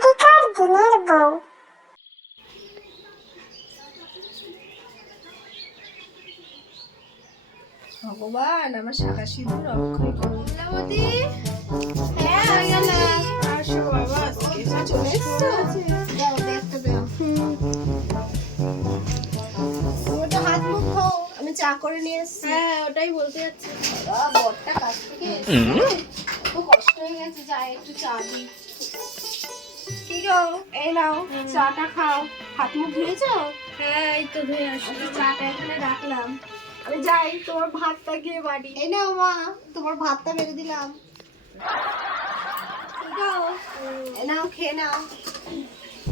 আগেকার দিনের বউ। ভগবান আমার শাখা সিঁদুর অক্ষয় করুন। লীলাবতী, হ্যাঁ হয়ে গেল। আসো বাবা, আজকে এসে চলে এসছো। দাও ব্যাগটা দাও। তুমি তো হাত মুখ ধোও, আমি চা করে নিয়ে এসেছি। হ্যাঁ ওটাই বলতে যাচ্ছি। বরটা কাছ থেকে এসে খুব কষ্ট হয়ে গেছে, যা একটু চা দিই। কি গো, এই নাও চাটা খাও। হাত মুখ ধুয়েছো? হ্যাঁ এই তো ধুয়ে আসো। চাটা এখানে রাখলাম, আমি যাই তোমার ভাতটা গিয়ে বাড়ি। এই নাও মা, তোমার ভাতটা বেড়ে দিলাম। কি গো, এই নাও খেয়ে নাও।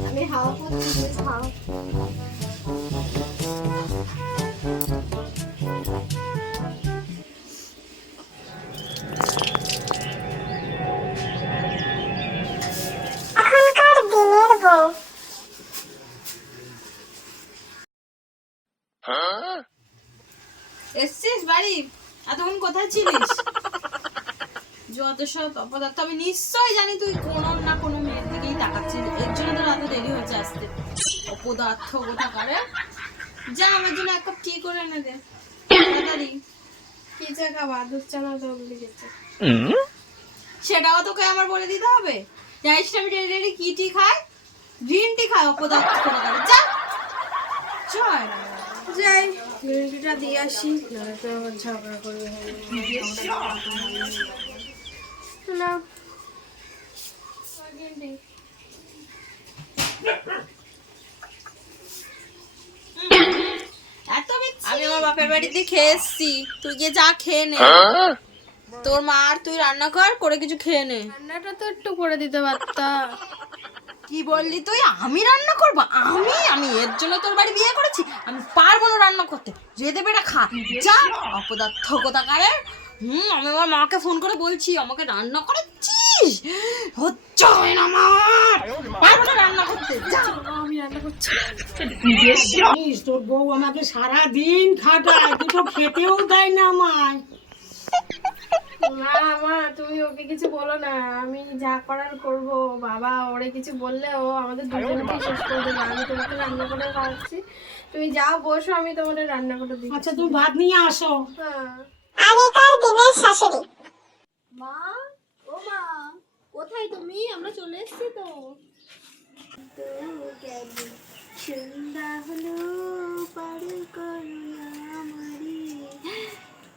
আমি হাওয়া করছি, তুমি খাও। এখনকার দিনের বউ। এসছিস বাড়ি? এতক্ষণ কোথায় ছিলিস? যত সব অপদার্থ, আমি নিশ্চয়ই জানি তুই কোনো না কোনো মেয়ের দিকেই তাকাচ্ছিস, এর জন্য তো রাতে দেরি হয়েছে আসতে। অপদার্থ কোথাকারে। যা আমার জন্য এক কাপ টি করে এনে দে তাড়াতাড়ি। কি চা খাবা? দুধ চা না জল দিয়েছে? সেটাও তোকে আমার বলে দিতে হবে? জানিস না আমি ডেলি ডেলি কি টি খাই? গ্রিন টি খাই। অপদার্থ কোথাকারে, যা জয় না। যাই গ্রিন টিটা দিয়ে আসি, নয়তো আবার ঝগড়া করবে। না গ্রিন টি। এত আমি আমার বাপের বাড়িতে খেয়ে এসছি, তুই গিয়ে যা খেয়ে নে। তোর মা আর তুই রান্না কর, করে কিছু খেয়ে নে। রান্নাটা তো একটু করে দিতে পারতা। কি বললি তুই? আমি রান্না করবো? আমি আমি এর জন্য তোর বাড়ি বিয়ে করেছি? আমি পারবো না রান্না করতে। যে দেবে এটা খা, যা অপদার্থ কোথাকারে। আমি আমার মাকে ফোন করে বলছি আমাকে রান্না করেছিস, হচ্ছে না আমার, পারবো না রান্না করতে, যা। আমি রান্না করছি। জানিস তোর বউ আমাকে সারা দিন খাটায়, দুটো খেতেও দেয় না আমায়। মা মা তুমি ওকে কিছু বলো না, আমি যা করার করব। বাবা ওরে কিছু বললে ও আমাদের দুজনকে শেষ করে দেবে। আমি তোমাকে রান্না করে খাওয়াচ্ছি, তুমি যাও বসো, আমি তোমাদের রান্না করে দিচ্ছি। আচ্ছা তুমি ভাত নিয়ে আসো। হ্যাঁ। আগেকার দিনের শাশুড়ি। মা, ও মা, কোথায় তুমি? আমরা চলে এসেছি তো। সন্ধ্যা হলো পার করুণা আমারি।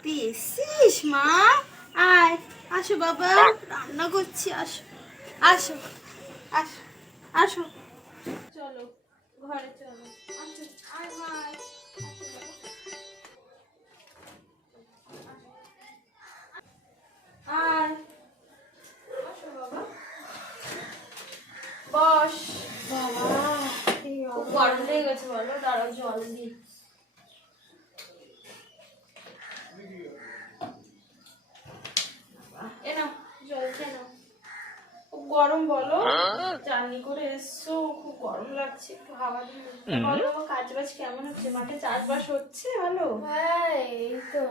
তুই এসছিস মা? আয়, আসো বাবা, রান্না করছি, আসো আসো আসো আসো, চলো ঘরে চলো। আসো, আয় মা, আয়। আসো বাবা। আয়, আসো বাবা, বস। বাবা খুব গরম লেগে গেছে বলো, দাঁড়াও জল দিই। এ নাও জল খেয়ে নাও। খুব গরম বলো, জার্নি করে এসছো, খুব গরম লাগছে, একটু হাওয়া দিয়ে বলো। কাজ বাজ কেমন হচ্ছে? মাঠে চাষবাস হচ্ছে ভালো? হ্যাঁ এই তো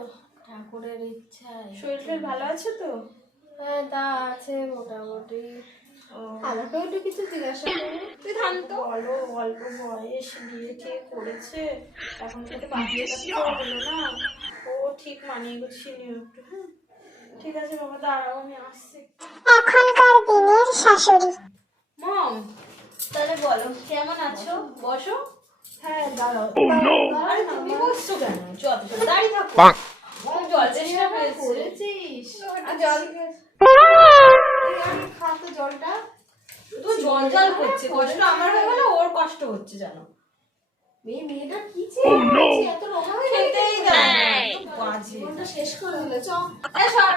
ঠাকুরের ইচ্ছায়। শরীর টরীর ভালো আছে তো? হ্যাঁ তা আছে মোটামুটি। ও, আমাকে একটু কিছু জিজ্ঞাসা করো। তুই থাম তো। বলো, অল্প বয়স, বিয়ে ঠিক করেছে, এখন থেকে বাচ্চা কাচ্চা হলো না, ও ঠিক মানিয়ে গুছিয়ে নিও একটু। হ্যাঁ ঠিক আছে বাবা, দাঁড়াও আমি আসছি। এখনকার দিনের শাশুড়ি। মম, তাহলে বলো কেমন আছো? বসো। হ্যাঁ দাঁড়াও। আরে তুমি বসছো কেন? যত দাঁড়িয়ে থাকো। জল চেষ্টা করেছি। করেছিস? আর জল খা তো জলটা। তো জল জল করছে, কষ্ট আমার হয়ে গেল, ওর কষ্ট হচ্ছে জানো। মেয়েটা কি চেয়ে এত রোগা হয়ে গেছে? খেতেই দেয় না, বাজে। জীবনটা শেষ করে দিলে। চ এ সর।